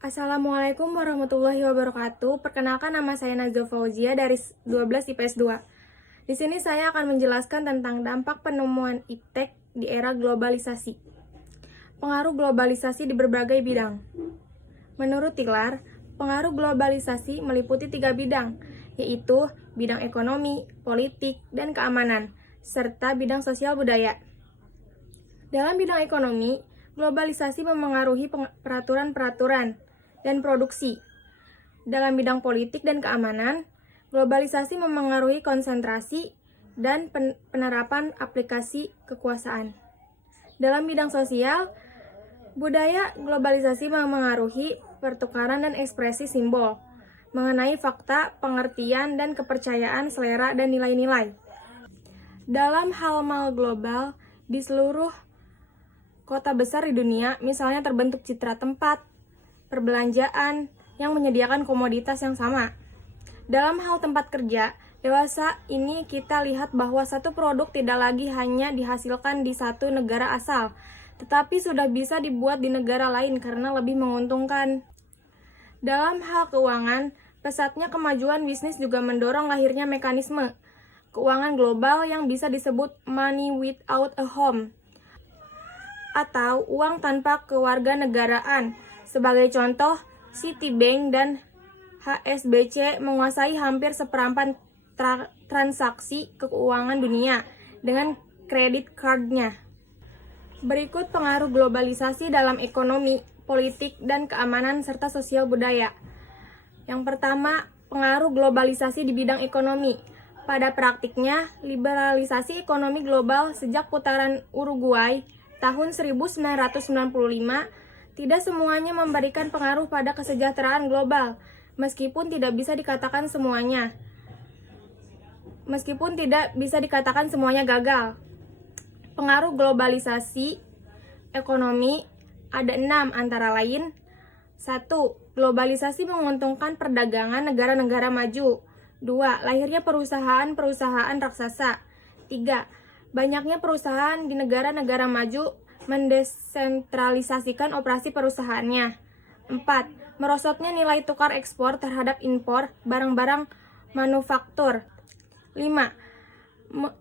Assalamualaikum warahmatullahi wabarakatuh. Perkenalkan, nama saya Nazwa Fauzia dari 12 IPS 2. Di sini saya akan menjelaskan tentang dampak penemuan iptek di era globalisasi. Pengaruh globalisasi di berbagai bidang. Menurut Tiklar, pengaruh globalisasi meliputi 3 bidang, yaitu bidang ekonomi, politik, dan keamanan, serta bidang sosial budaya. Dalam bidang ekonomi, globalisasi memengaruhi peraturan-peraturan dan produksi. Dalam bidang politik dan keamanan, globalisasi memengaruhi konsentrasi dan penerapan aplikasi kekuasaan. Dalam bidang sosial, budaya globalisasi memengaruhi pertukaran dan ekspresi simbol mengenai fakta, pengertian, dan kepercayaan selera dan nilai-nilai. Dalam hal mal global, di seluruh kota besar di dunia, misalnya terbentuk citra tempat perbelanjaan yang menyediakan komoditas yang sama. Dalam hal tempat kerja, dewasa ini kita lihat bahwa satu produk tidak lagi hanya dihasilkan di satu negara asal, tetapi sudah bisa dibuat di negara lain karena lebih menguntungkan. Dalam hal keuangan, pesatnya kemajuan bisnis juga mendorong lahirnya mekanisme keuangan global yang bisa disebut money without a home, atau uang tanpa kewarganegaraan. Sebagai contoh, Citibank dan HSBC menguasai hampir seperempat transaksi keuangan dunia dengan kredit card-nya. Berikut pengaruh globalisasi dalam ekonomi, politik, dan keamanan serta sosial budaya. Yang pertama, pengaruh globalisasi di bidang ekonomi. Pada praktiknya, liberalisasi ekonomi global sejak putaran Uruguay tahun 1995 tidak semuanya memberikan pengaruh pada kesejahteraan global, meskipun tidak bisa dikatakan semuanya gagal. Pengaruh globalisasi ekonomi ada 6, antara lain: 1. Globalisasi menguntungkan perdagangan negara-negara maju. 2. Lahirnya perusahaan-perusahaan raksasa. 3. Banyaknya perusahaan di negara-negara maju mendesentralisasikan operasi perusahaannya. 4. Merosotnya nilai tukar ekspor terhadap impor barang-barang manufaktur. 5.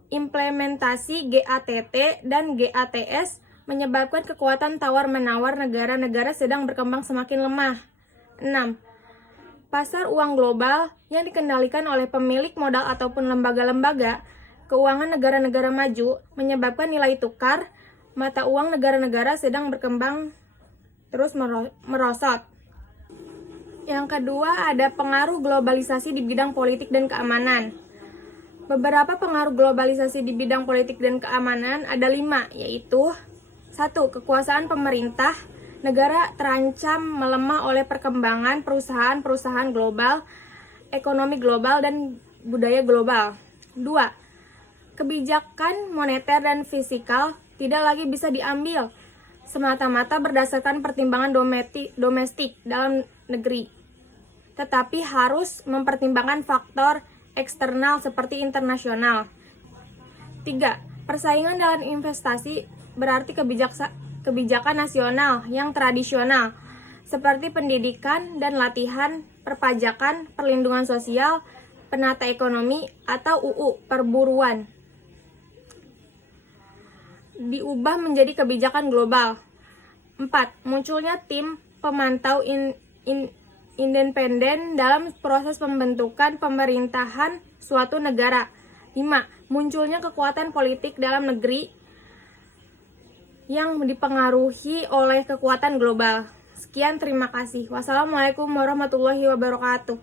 Implementasi GATT dan GATS menyebabkan kekuatan tawar-menawar negara-negara sedang berkembang semakin lemah. 6. Pasar uang global yang dikendalikan oleh pemilik modal ataupun lembaga-lembaga keuangan negara-negara maju menyebabkan nilai tukar mata uang negara-negara sedang berkembang terus merosot. Yang kedua, ada pengaruh globalisasi di bidang politik dan keamanan. Beberapa pengaruh globalisasi di bidang politik dan keamanan ada 5, yaitu: 1. Kekuasaan pemerintah. Negara terancam melemah oleh perkembangan perusahaan-perusahaan global, ekonomi global, dan budaya global. 2. Kebijakan moneter dan fiskal tidak lagi bisa diambil semata-mata berdasarkan pertimbangan domestik dalam negeri, tetapi harus mempertimbangkan faktor eksternal seperti internasional. 3. Persaingan dalam investasi berarti kebijakan nasional yang tradisional, seperti pendidikan dan latihan, perpajakan, perlindungan sosial, penata ekonomi, atau UU perburuan, diubah menjadi kebijakan global. 4. Munculnya tim pemantau independen dalam proses pembentukan pemerintahan suatu negara. 5. Munculnya kekuatan politik dalam negeri yang dipengaruhi oleh kekuatan global. Sekian, terima kasih. Wassalamualaikum warahmatullahi wabarakatuh.